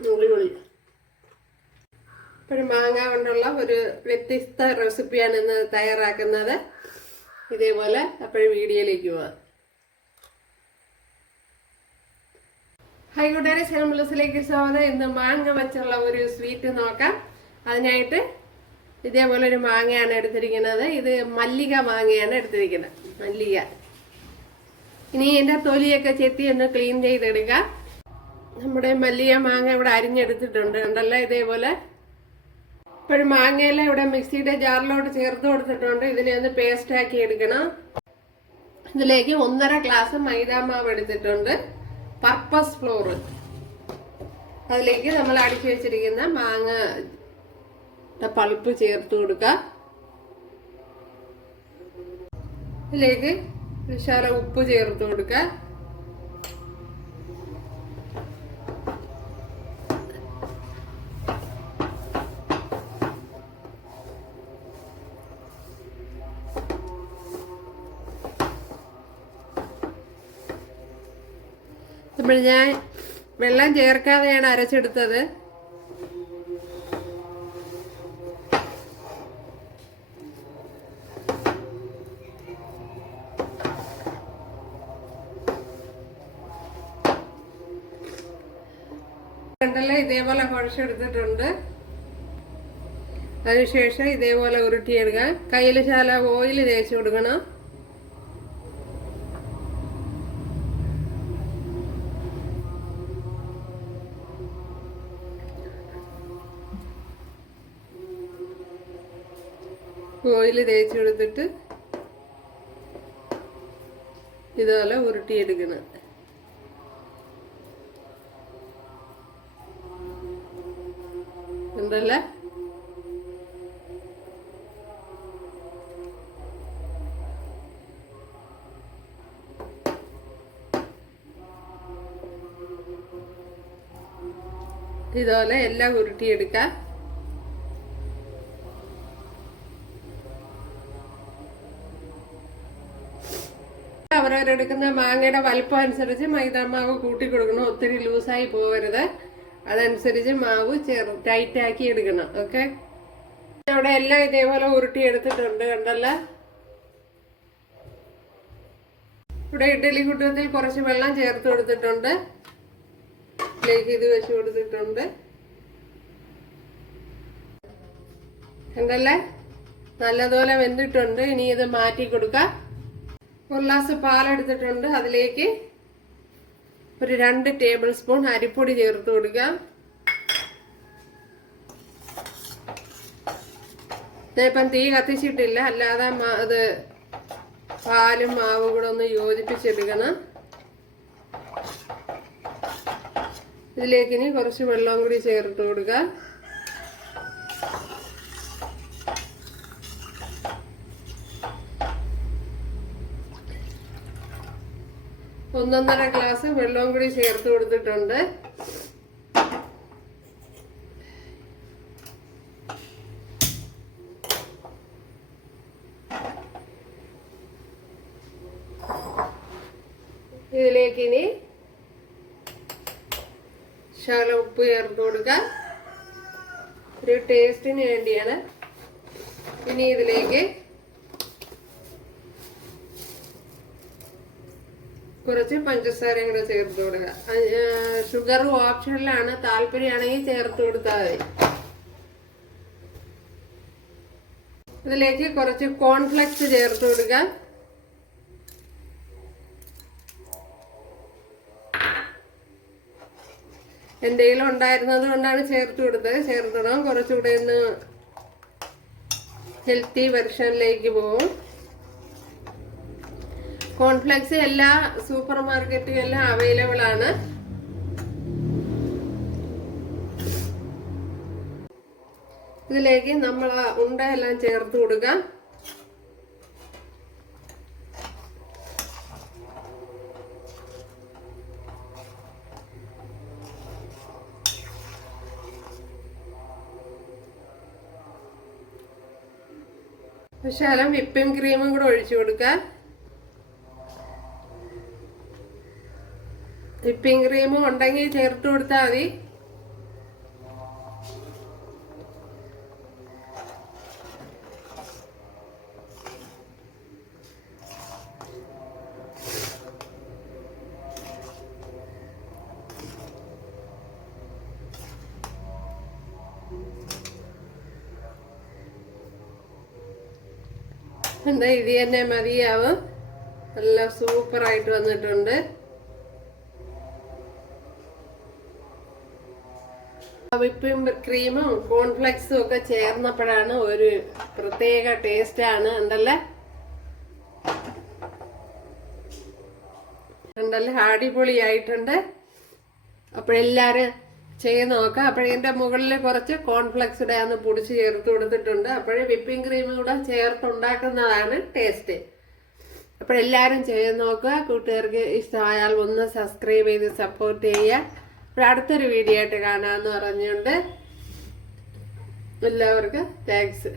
അടിപൊളി. ഒരു മാങ്ങ കൊണ്ടുള്ള ഒരു വ്യത്യസ്ത റെസിപ്പിയാണ് ഇന്ന് തയ്യാറാക്കുന്നത്. ഇതേപോലെ അപ്പോഴും വീഡിയോയിലേക്ക് പോവാം. ഹൈ കൂട്ടുകാരെ, ചാനലിലേക്ക് സ്വാഗതം. ഇന്ന് മാങ്ങ വെച്ചുള്ള ഒരു സ്വീറ്റ് നോക്കാം. അതിനായിട്ട് ഇതേപോലെ ഒരു മാങ്ങയാണ് എടുത്തിരിക്കുന്നത്. ഇത് മല്ലിക മാങ്ങയാണ് എടുത്തിരിക്കുന്നത്, മല്ലിക. ഇനി ഇതിൻ്റെ തൊലിയൊക്കെ ചെത്തി ഒന്ന് ക്ലീൻ ചെയ്തെടുക്കുക. നമ്മുടെ മല്ലിക മാങ്ങ ഇവിടെ അരിഞ്ഞെടുത്തിട്ടുണ്ട്, ഉണ്ടല്ലോ ഇതേപോലെ. ഇപ്പോഴും മാങ്ങയെല്ലാം ഇവിടെ മിക്സിയുടെ ജാറിലോട്ട് ചേർത്ത് കൊടുത്തിട്ടുണ്ട്. ഇതിനെ ഒന്ന് പേസ്റ്റ് ആക്കി എടുക്കണം. ഇതിലേക്ക് 1.5 ഗ്ലാസ് മൈദാമാവ് എടുത്തിട്ടുണ്ട്, പർപ്പസ് ഫ്ലോർ. അതിലേക്ക് നമ്മൾ അടിച്ചു വെച്ചിരിക്കുന്ന മാങ്ങ പൾപ്പ് ചേർത്ത് കൊടുക്കുക. ഇതിലേക്ക് ശകലം ഉപ്പ് ചേർത്ത് കൊടുക്കുക. അപ്പോൾ ഞാൻ വെള്ളം ചേർക്കാതെയാണ് അരച്ചെടുത്തത്. കണ്ടല്ലോ, ഇതേപോലെ കുഴച്ചെടുത്തിട്ടുണ്ട്. അതിനുശേഷം ഇതേപോലെ ഉരുട്ടിയെടുക്കുക. കയ്യിൽ ശകലം ഓയിൽ തേച്ച് കൊടുക്കണം. ഓയിൽ തേച്ച് കൊടുത്തിട്ട് ഇതുപോലെ ഉരുട്ടിയെടുക്കണം. ഉണ്ടല്ലേ, ഇതുപോലെ എല്ലാം ഉരുട്ടിയെടുക്കാം. അവരവരെടുക്കുന്ന മാങ്ങയുടെ വലിപ്പം അനുസരിച്ച് മൈദാമാവ് കൂട്ടി കൊടുക്കണം. ഒത്തിരി ലൂസായി പോകരുത്. അതനുസരിച്ച് മാവ് ടൈറ്റ് ആക്കി എടുക്കണം. ഓക്കെ, അവിടെ എല്ലാം ഇതേപോലെ ഉരുട്ടി എടുത്തിട്ടുണ്ട്, കണ്ടല്ലോ. ഇവിടെ ഇഡ്ഡലി കുട്ടത്തിൽ കുറച്ച് വെള്ളം ചേർത്ത് കൊടുത്തിട്ടുണ്ട്. ഇതിലേക്ക് ഇത് വെച്ച് കൊടുത്തിട്ടുണ്ട്, കണ്ടല്ലേ. നല്ലതുപോലെ വെന്തിട്ടുണ്ട്. ഇനി ഇത് മാറ്റി കൊടുക്കാം. 1 ഗ്ലാസ് പാലെടുത്തിട്ടുണ്ട്. അതിലേക്ക് ഒരു 2 ടേബിൾ സ്പൂൺ അരിപ്പൊടി ചേർത്ത് കൊടുക്കാം. ഞാനിപ്പം തീ കത്തിച്ചിട്ടില്ല, അല്ലാതെ അത് പാലും മാവും കൂടെ ഒന്ന് യോജിപ്പിച്ചെടുക്കണം. ഇതിലേക്ക് ഇനി കുറച്ച് വെള്ളം കൂടി ചേർത്ത് കൊടുക്കുക. ഒന്നൊന്നര ഗ്ലാസ് വെള്ളവും കൂടി ചേർത്ത് കൊടുത്തിട്ടുണ്ട്. ഇതിലേക്ക് ഇനി ശകലം ഉപ്പ് ചേർത്ത് കൊടുക്കുക, ഒരു ടേസ്റ്റിന് വേണ്ടിയാണ്. ഇനി ഇതിലേക്ക് കുറച്ച് പഞ്ചസാരയും കൂടെ ചേർത്ത് കൊടുക്കുക. ഷുഗർ ഓപ്ഷനിലാണ്, താല്പര്യമാണെങ്കിൽ ചേർത്ത് കൊടുത്താൽ മതി. ഇതിലേക്ക് കുറച്ച് കോൺഫ്ലെക്സ് ചേർത്ത് കൊടുക്കുക. എൻ്റെ കയ്യിൽ ഉണ്ടായിരുന്നത് കൊണ്ടാണ് ചേർത്ത് കൊടുത്തത്. ചേർത്തിടാം, കുറച്ചുകൂടെ ഒന്ന് ഹെൽത്തി വെർഷനിലേക്ക് പോകും. കോൺഫ്ലെക്സ് എല്ലാ സൂപ്പർ മാർക്കറ്റുകളിലും അവൈലബിൾ ആണ്. ഇതിലേക്ക് നമ്മൾ ഉണ്ടയെല്ലാം ചേർത്ത് കൊടുക്കാം. ശകലം വിപ്പിംഗ് ക്രീമും കൂടെ ഒഴിച്ചു കൊടുക്കാം. വിപ്പിംഗ് ക്രീമും ഉണ്ടെങ്കിൽ ചേർത്ത് കൊടുത്താൽ മതി. എന്താ ഇത് തന്നെ മതിയാവും. നല്ല സൂപ്പറായിട്ട് വന്നിട്ടുണ്ട്. വിപ്പിംഗ് ക്രീമും കോൺഫ്ലെക്സും ഒക്കെ ചേർന്നപ്പോഴാണ് ഒരു പ്രത്യേക ടേസ്റ്റ് ആണ്. ഉണ്ടല്ലേ അടിപൊളിയായിട്ടുണ്ട്. അപ്പോഴെല്ലാരും ചെയ്ത് നോക്കാം. അപ്പോഴതിന്റെ മുകളിൽ കുറച്ച് കോൺഫ്ലെക്സ് ഇടാന്ന് പൊടിച്ച് ചേർത്ത് കൊടുത്തിട്ടുണ്ട്. അപ്പോഴേ വിപ്പിംഗ് ക്രീം കൂടെ ചേർത്തുണ്ടാക്കുന്നതാണ് ടേസ്റ്റ്. അപ്പോഴെല്ലാരും ചെയ്ത് നോക്കുക. കൂട്ടുകാർക്ക് ഇഷ്ടമായാൽ ഒന്ന് സബ്സ്ക്രൈബ് ചെയ്ത് സപ്പോർട്ട് ചെയ്യുക. അടുത്തൊരു വീഡിയോ ആയിട്ട് കാണാമെന്ന് പറഞ്ഞുകൊണ്ട് എല്ലാവർക്കും താങ്ക്സ്.